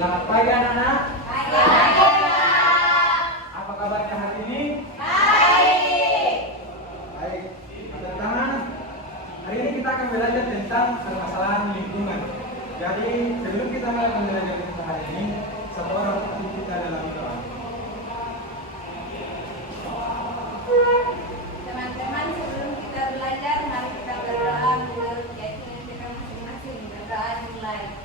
Selamat pagi anak-anak. Pagi. Apa kabarnya hari ini? Baik. Baik. Teman-teman, hari ini kita akan belajar tentang permasalahan lingkungan. Jadi sebelum kita mulai belajar tentang hari ini, seorang kita dalam doa. Teman-teman, sebelum kita belajar, mari kita berdoa menurut keyakinan kita masing-masing. Berdoa mulai.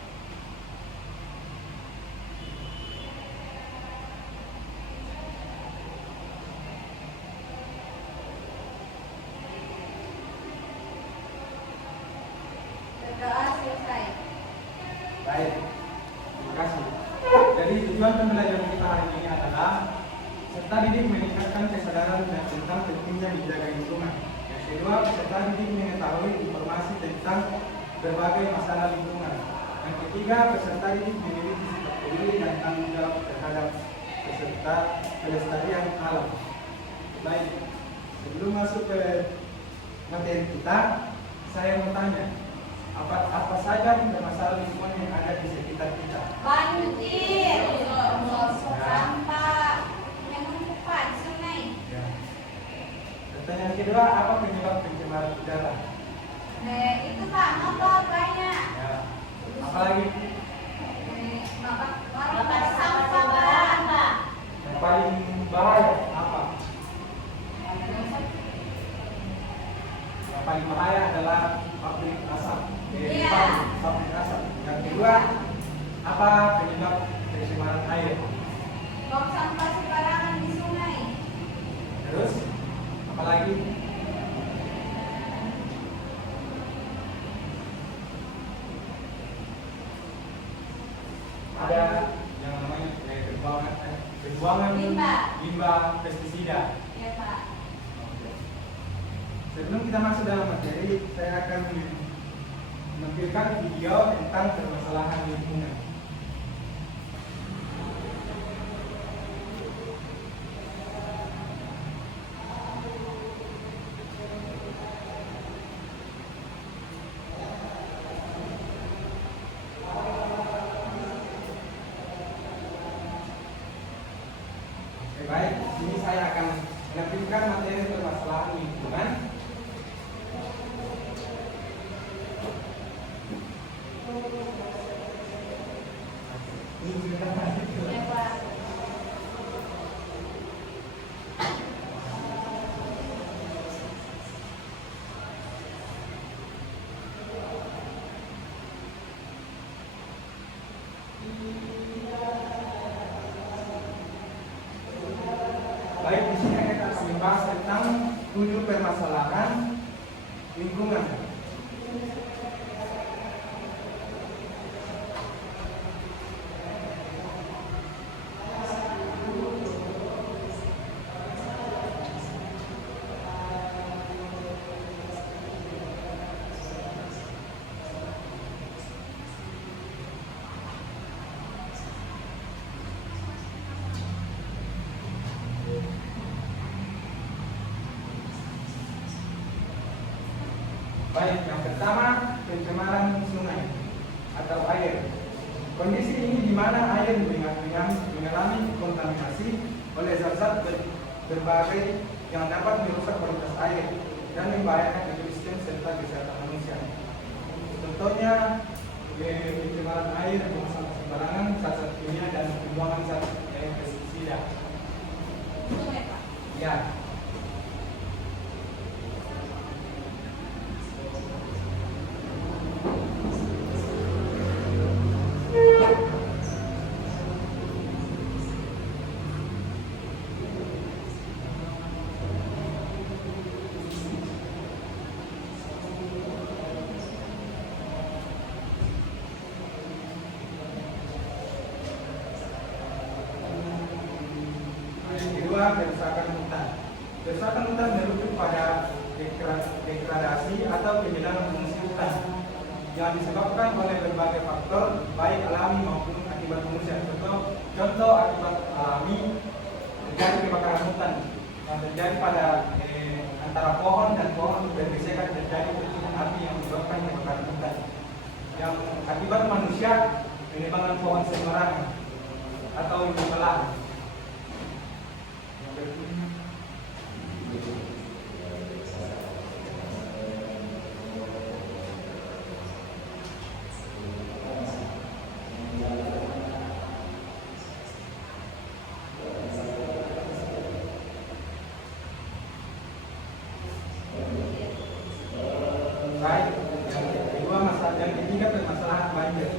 Berdoa selesai. Baik. Terima kasih. Jadi tujuan pembelajaran kita hari ini adalah peserta didik meningkatkan kesadaran dan tentang pentingnya menjaga lingkungan. Yang kedua, peserta didik mengetahui informasi tentang berbagai masalah lingkungan. Yang ketiga, peserta didik memiliki sikap peduli dan tanggung jawab terhadap peserta pelestarian alam. Baik, sebelum masuk ke materi kita, saya mau tanya, apa saja masalah lingkungan yang ada di sekitar kita? Banjir, sampah, menumpuk sungai. Ya. Pertanyaan kedua, apa penyebab pencemaran udara? Itu Pak, motor banyak. Ya. Apalagi Bakar sampah barang, Pak. yang paling bahaya apa? Yang paling bahaya adalah pabrik asap. Iya. Pabrik asap. Yang kedua, apa penyebab pencemaran air? Buang sampah sembarangan di sungai. Terus, apalagi? Ada yang namanya pembuangan limbah pestisida. Iya, Pak. Sebelum kita masuk dalam materi, saya akan menampilkan video tentang permasalahan lingkungan. Oke, baik, di sini saya akan menampilkan materi permasalahan lingkungan. Ini sebentar. Iya, Pak. Baik, di sini kita akan membahas tentang 7 permasalahan lingkungan. Baik, yang pertama pencemaran sungai atau air. Kondisi ini di mana air mengalami kontaminasi oleh zat-zat berbagai yang dapat merusak kualitas air dan membahayakan ekosistem serta kesehatan manusia. Contohnya pencemaran air, buang sampah sembarangan, zat-zat kimia dan pembuangan zat pestisida. Sungai, Pak. Ya. Yang kedua, kerusakan hutan. Kerusakan hutan merujuk pada degradasi atau kehilangan fungsi hutan yang disebabkan oleh berbagai faktor, baik alami maupun akibat manusia. Contoh akibat alami terjadi kebakaran hutan yang terjadi pada antara pohon dan pohon bergesekan, terjadi percikan api yang menyebabkan kebakaran hutan. Yang akibat manusia penebangan pohon sembarangan atau pembelaan. Baik, yang kedua masalah yang ketiga permasalahan banjir.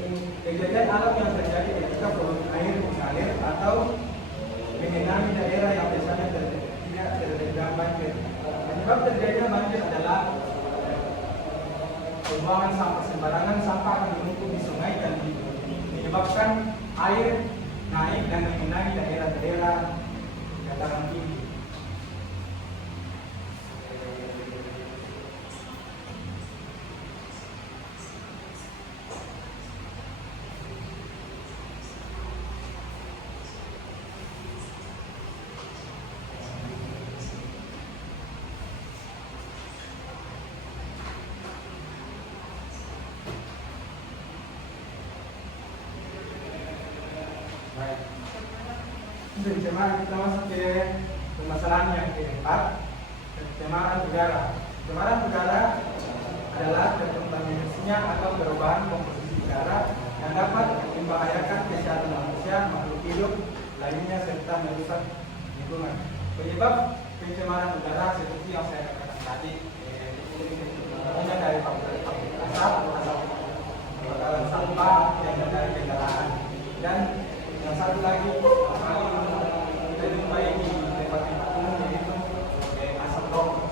Kejadian alam yang terjadi ketika volume air mengalir atau mengenangi daerah yang biasanya tidak terendam banjir. Penyebab terjadinya banjir adalah pembuangan sampah sembarangan. Sampah akan menumpuk di sungai dan menyebabkan air naik dan mengenangi daerah-daerah dataran tinggi. Baik. Pencemaran, kita masuk ke permasalahan yang keempat, pencemaran udara. Pencemaran udara adalah terkontaminasinya atau perubahan komposisi udara yang dapat membahayakan kesehatan manusia, makhluk hidup lainnya serta merusak lingkungan. Penyebab pencemaran udara seperti yang saya katakan tadi, contohnya dari asap bakaran sampah yang dari kendaraan, dan yang satu lagi kita jumpai di tempat-tempat umum yaitu asap rokok.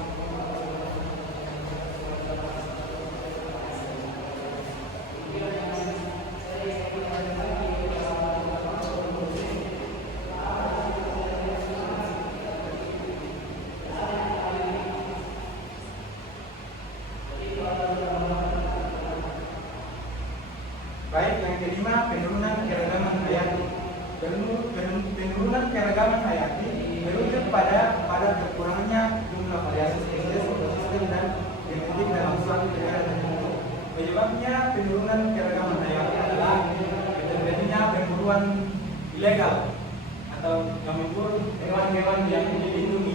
Baik, yang kelima, penurunan keragaman hayati. Penurunan keragaman hayati merujuk pada berkurangnya jumlah variasi spesies, ekosistem dan genetik dalam suatu negara tertentu. Penyebabnya penurunan keragaman hayati adalah terjadinya pemburuan ilegal atau yang memburu hewan-hewan yang dilindungi.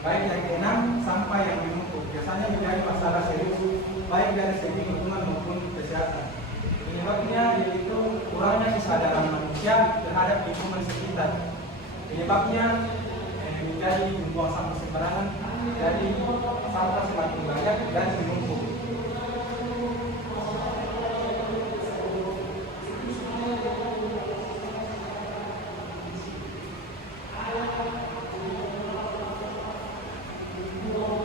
Baik, yang keenam, sampah yang menumpuk biasanya menjadi masalah serius baik dari segi lingkungan maupun kesehatan. Penyebabnya yaitu kurangnya kesadaran manusia terhadap lingkungan sekitar. Penyebabnya menjadi membuang sampah sembarangan, jadi sampah semakin banyak dan menumpuk.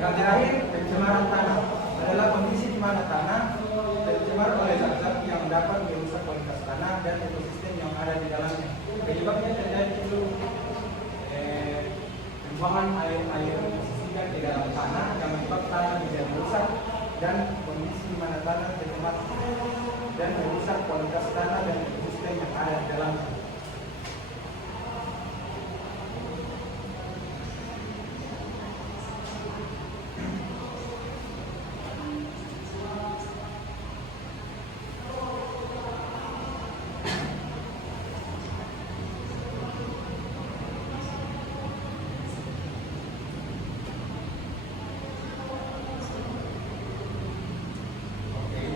Yang terakhir, pencemaran tanah adalah kondisi di mana tanah tercemar oleh zat-zat yang dapat merusak kualitas tanah dan ekosistem yang ada di dalamnya. Penyebabnya terjadi itu pembuangan air pesisida ke dalam tanah yang menyebabkan tanah menjadi rusak, dan kondisi di mana tanah tercemar dan merusak kualitas tanah dan ekosistem yang ada di dalamnya.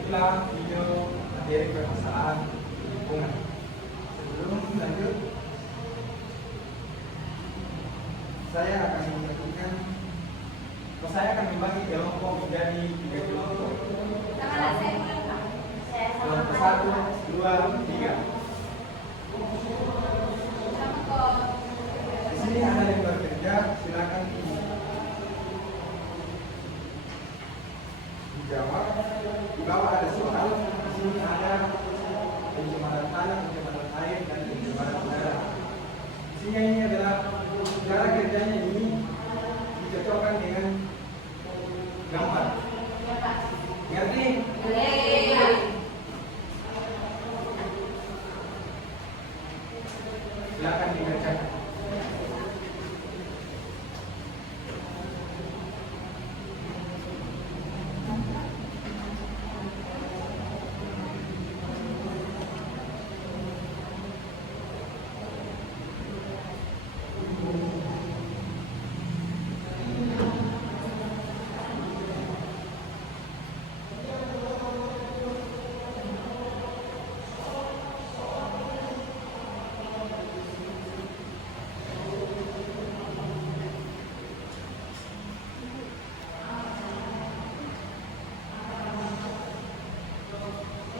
Itulah video materi permasalahan lingkungan. Sebelum lanjut, saya akan membagi kelompok menjadi 3 kelompok. Kelompok 1, 2, 3. Di sini ada yang bekerja, silakan dijawab. Di bawah ada soal. Di sini ada pencemaran tanah, pencemaran air, dan pencemaran udara. Isinya ini adalah cara kerjanya ini dengan gambar. Ngerti? Silakan dibacakan.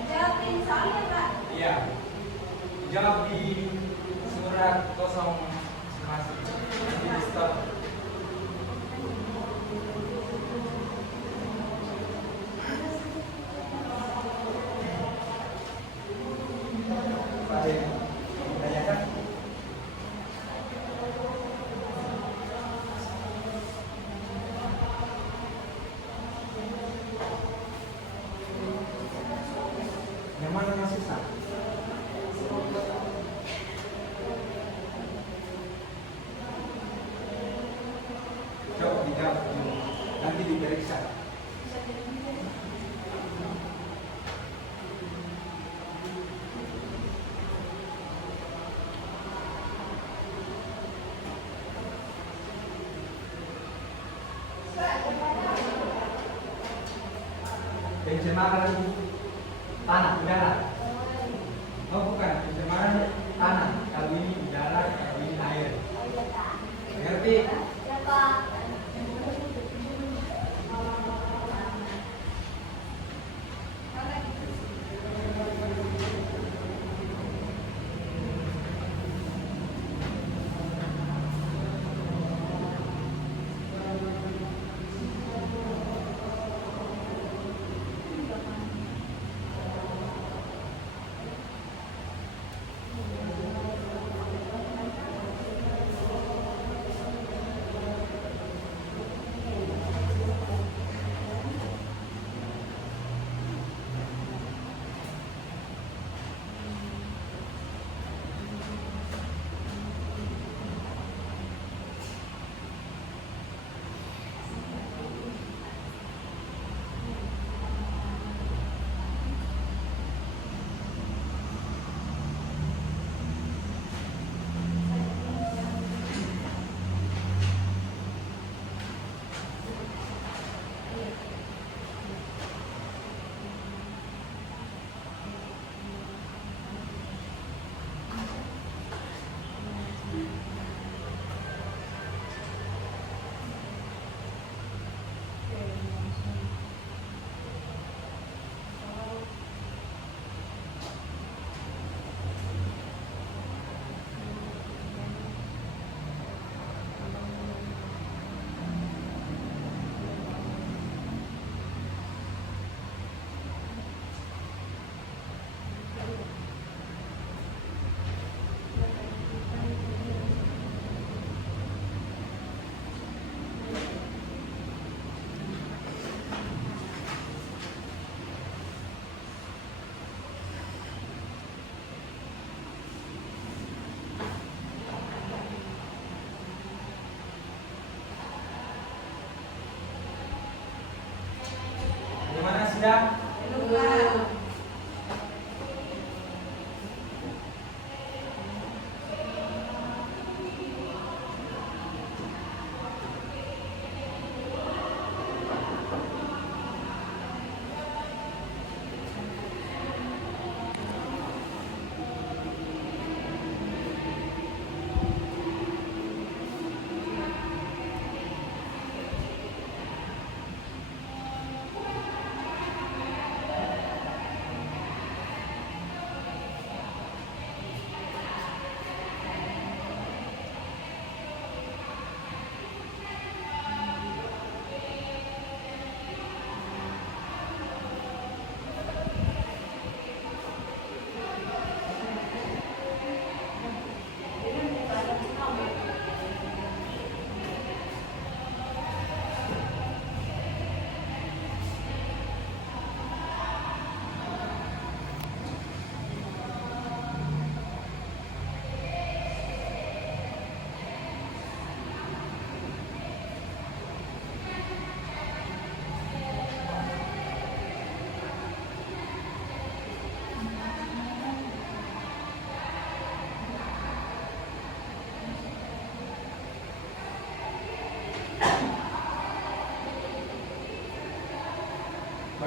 Jawabin soalnya, Pak. Iya. Jawab di surat kosong masih di stop. Ada yang ditanyakan? Yang mana yang susah? Coba dijawab dulu. Nanti diperiksa. Pencemaran tanah, udara. Oh bukan, pencemaran tanah. Kalau ini udara, kalau ini air. Ngerti?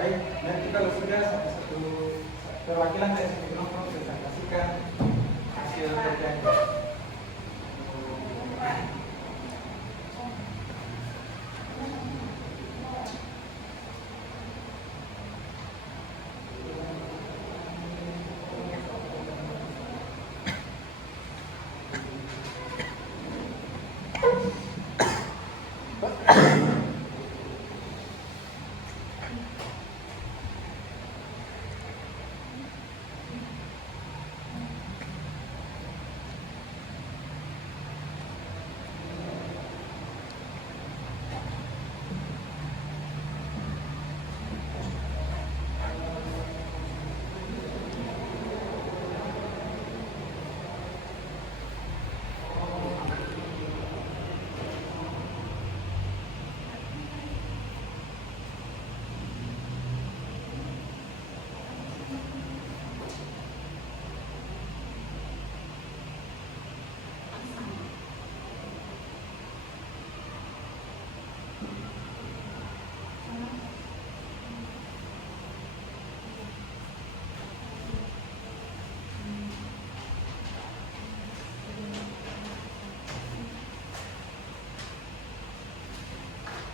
Baik, nanti kalau sudah satu perwakilan dari satu kelompok presentasikan hasil kerjanya.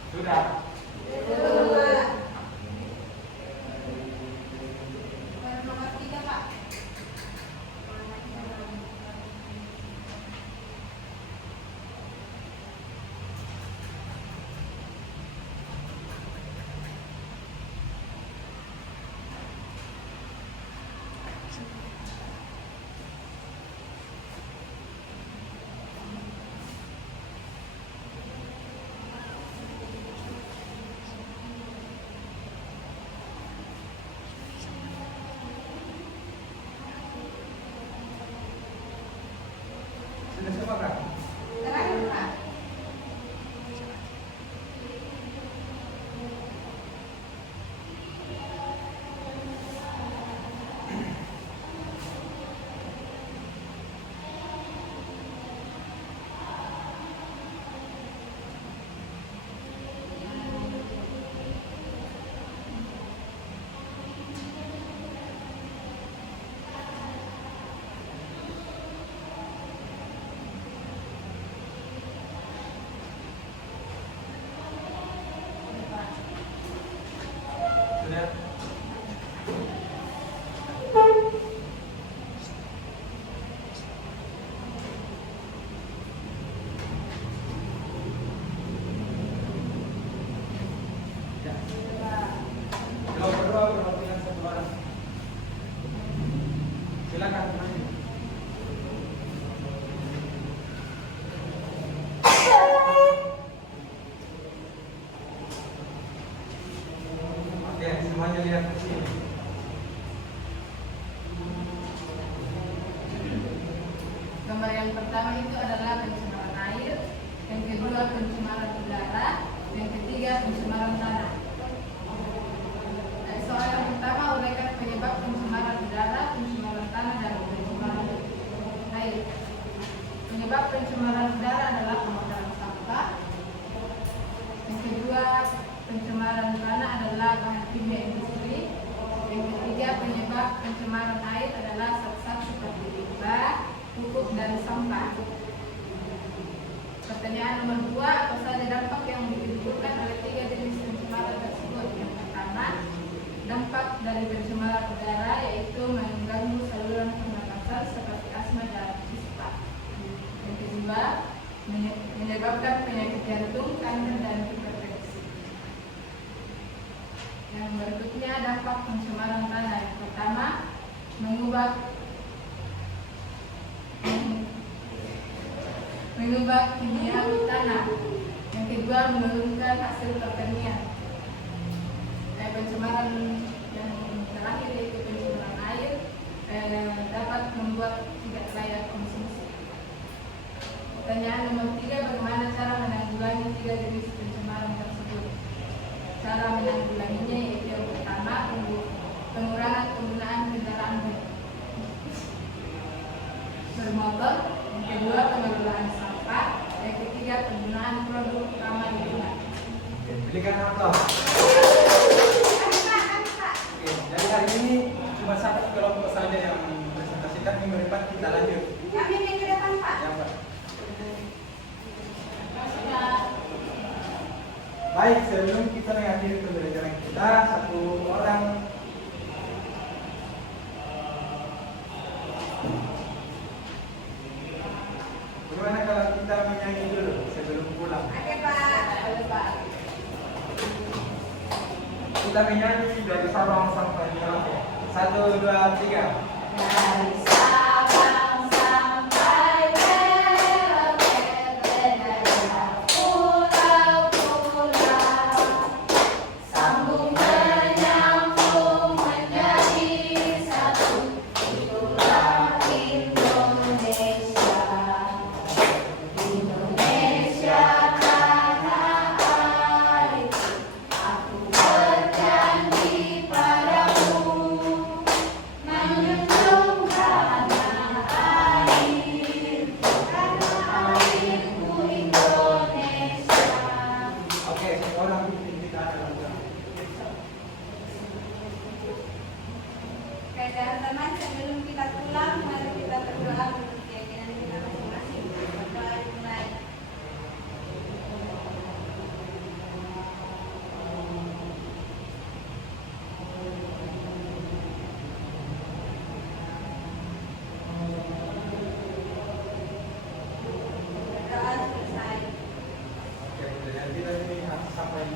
Sudah. Nomor 3, Pak. Sudah semua kan? Terakhir, Pak. Sudah. Kalau berdua perwakilan satu orang. Silakan maju. Oke, semuanya lihat ke sini. Gambar yang pertama itu adalah pencemaran air, yang kedua pencemaran udara, yang ketiga pencemaran tanah. Soal yang pertama, uraikan penyebab pencemaran udara, pencemaran tanah, dan pencemaran air. Penyebab pencemaran udara adalah pembakaran sampah. Yang kedua, pencemaran tanah adalah bahan kimia industri. Yang ketiga, penyebab pencemaran air adalah zat-zat seperti limbah, pupuk, dan sampah. Pertanyaan nomor 2, apa saja dampak yang ditimbulkan oleh 3 jenis pencemaran tersebut? Yang pertama, dampak dari pencemaran udara yaitu mengganggu saluran pernapasan seperti asma dan ispa. Yang kedua, menyebabkan penyakit jantung, kanker, dan hipertensi. Yang berikutnya, dampak pencemaran tanah. Yang pertama, mengubah kimia tanah. Yang kedua, menurunkan hasil pertanian. Pencemaran yang terakhir yaitu pencemaran air dapat membuat tidak layak konsumsi. Pertanyaan nomor 3, bagaimana cara menanggulangi 3 jenis pencemaran tersebut? Cara menanggulanginya yaitu yang pertama, pengurangan penggunaan kendaraan bermotor. Yang kedua, pengelolaan sampah. Yang ketiga, penggunaan produk ramah lingkungan. Berikan aplaus. satu kelompok saja yang presentasikan, minggu depan kita lanjut. Kami minggu depan, Pak. Ya, Pak. Sudah. Baik, sebelum kita mengakhiri pembelajaran kita, satu orang bagaimana kalau kita menyanyi dulu sebelum pulang? Oke, Pak. Boleh, Pak. Kita menyanyi dari Sabang sampai Merauke. 1, 2, 3. Dari Sabang sampai Merauke, berdaya pulau-pulau, sambung menyambung menjadi satu, itulah Indonesia. Indonesia tanah air, aku berjanji padamu, menjunjung tanah airku Indonesia. Oke, orang bikin kita ada lagu. Oke, teman-teman, sebelum kita pulang, mari kita berdoa untuk keyakinan kita masing-masing. Berdoa dimulai. Berdoa selesai. Oke, dan kita ini sampai